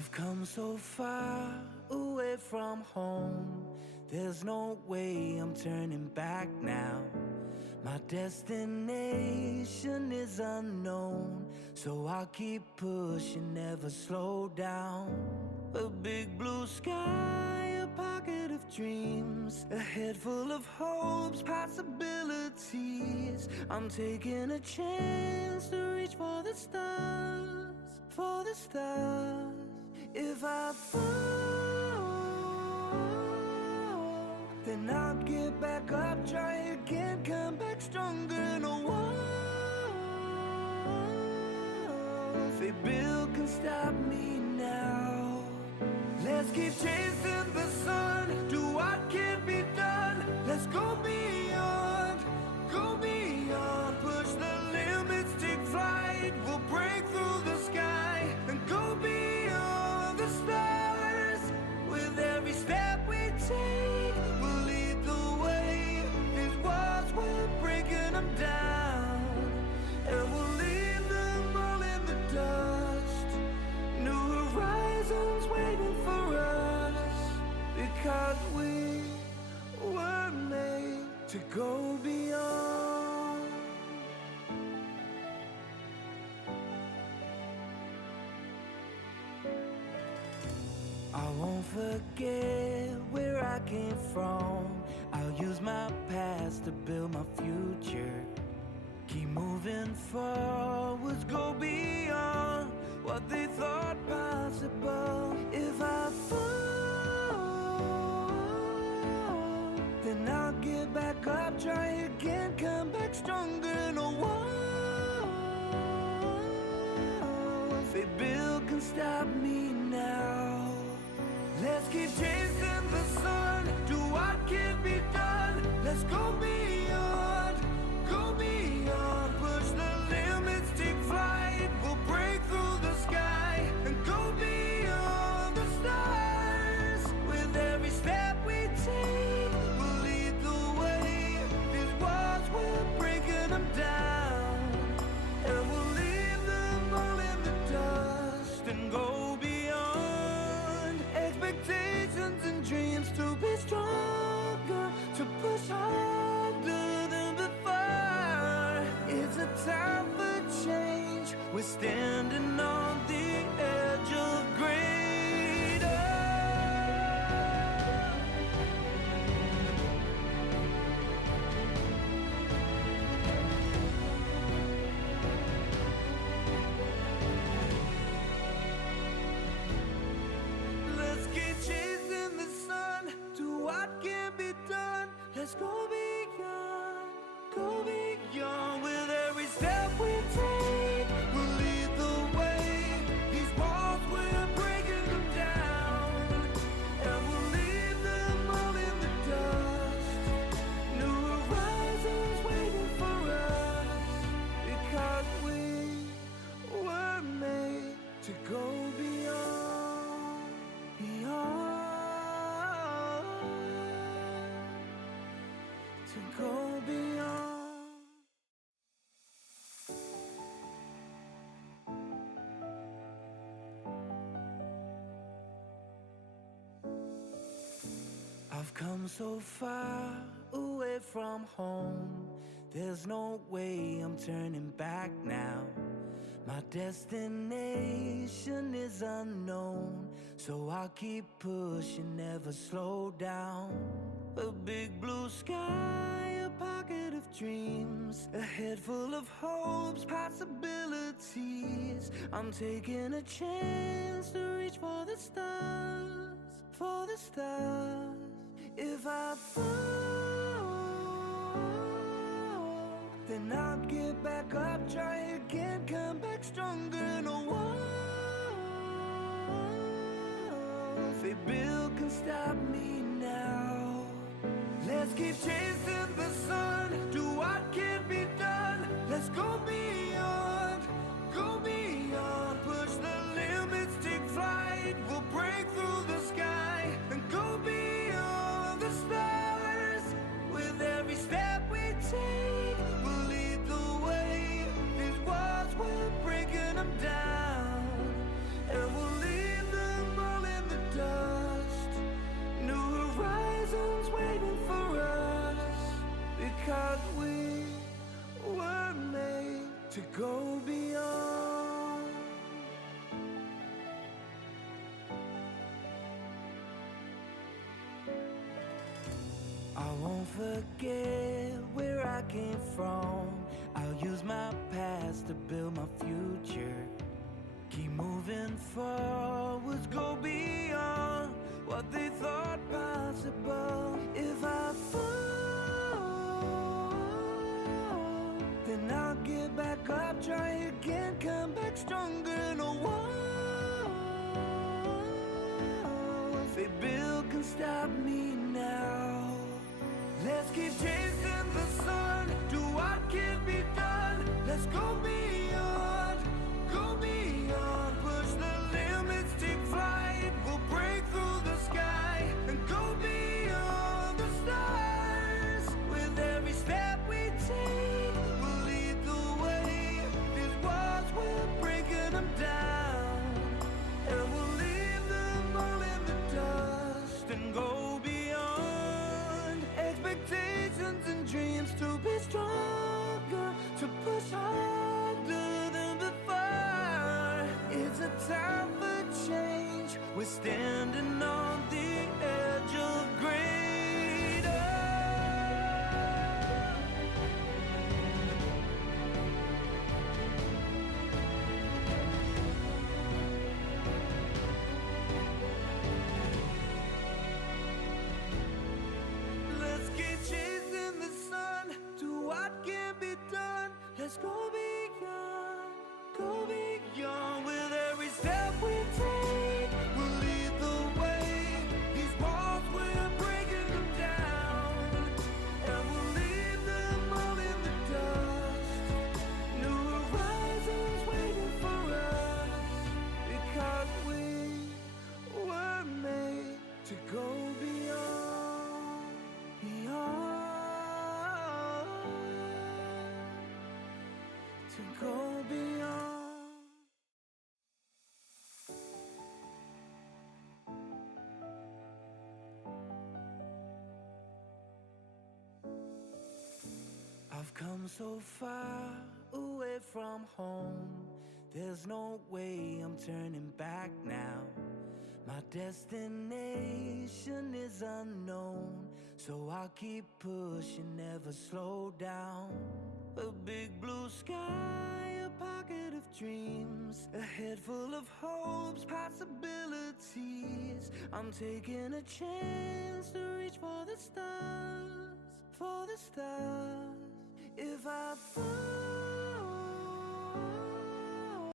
I've come so far away from home. There's no way I'm turning back now. My destination is unknown, so I'll keep pushing, never slow down. A big blue sky, a pocket of dreams, a head full of hopes, possibilities. I'm taking a chance to reach for the stars, for the stars. If I fall, then I'll get back up, try again, come back stronger. No walls they build can stop me now. Let's keep chasing the sun, do what can be done. Let's go beyond, push the limits, take flight. We'll break through the sky and go beyond the stars. With every step we take, we'll lead the way. These walls, we're breaking them down, and we'll leave them all in the dust. New horizons waiting for us, because we were made to go beyond. I won't forget where I came from. I'll use my past to build my future. Keep moving forwards, go beyond what they thought possible. If I fall, then I'll get back up, try again, come back stronger. No walls they build can stop me now. Let's keep chasing the sun, do what can be done. Let's go beyond, push the limits, take flight. We'll break through the sky and go beyond the stars. With every step we take, we'll lead the way. These walls, we're breaking them down, and we'll leave them all in the dust and go beyond. Expectations and dreams to be stronger, to push harder than before. It's a time for change, we're standing on the edge of greater. Let's keep chasing the sun, do what can be done. Let's go beyond, with every step we take. We'll lead the way. These walls, we're breaking them down, and we'll leave them all in the dust. New horizons waiting for us, because we were made to go beyond, to go beyond. I've come so far away from home. There's no way I'm turning back now. My destination is unknown, so I'll keep pushing, never slow down. A big blue sky, a pocket of dreams, a head full of hopes, possibilities. I'm taking a chance to reach for the stars, for the stars. If I fall, then I'll get back up, try again, come back stronger. No walls they build can stop me now. Let's keep chasing the sun, do what can be done. Let's go beyond, push the limits, take flight. We'll break through the sky and go beyond the stars. With every step we take, we'll lead the way. These walls, we're breaking them down, and we'll leave them I won't forget where I came from. I'll use my past to build my future. Keep moving forwards, go beyond what they thought possible. If I fall, then I'll get back up, try again, come back stronger. No walls they build can stop me now. Let's keep chasing the sun, do what can be done. Let's go beyond, go beyond. Push the limits, take flight. We'll break through the sky and go beyond the stars. With every step we take, we'll lead the way. These walls, we're breaking them down, and we'll leave them all in the dust and go beyond expectations and dreams, to be stronger, to push harder than before. It's a time for change, we're standing on the edge of greater. Let's keep chasing the sun, do what can be done. Let's go beyond, go beyond. With every step we take, we'll lead the way. These walls, we're breaking them down, and we'll leave them all in the dust. New horizons waiting for us, because we were made to go beyond, beyond, to go beyond. I've come so far away from home, there's no way I'm turning back now. My destination is unknown, so I'll keep pushing, never slow down. A big blue sky, a pocket of dreams, a head full of hopes, possibilities. I'm taking a chance to reach for the stars, for the stars. If I fall,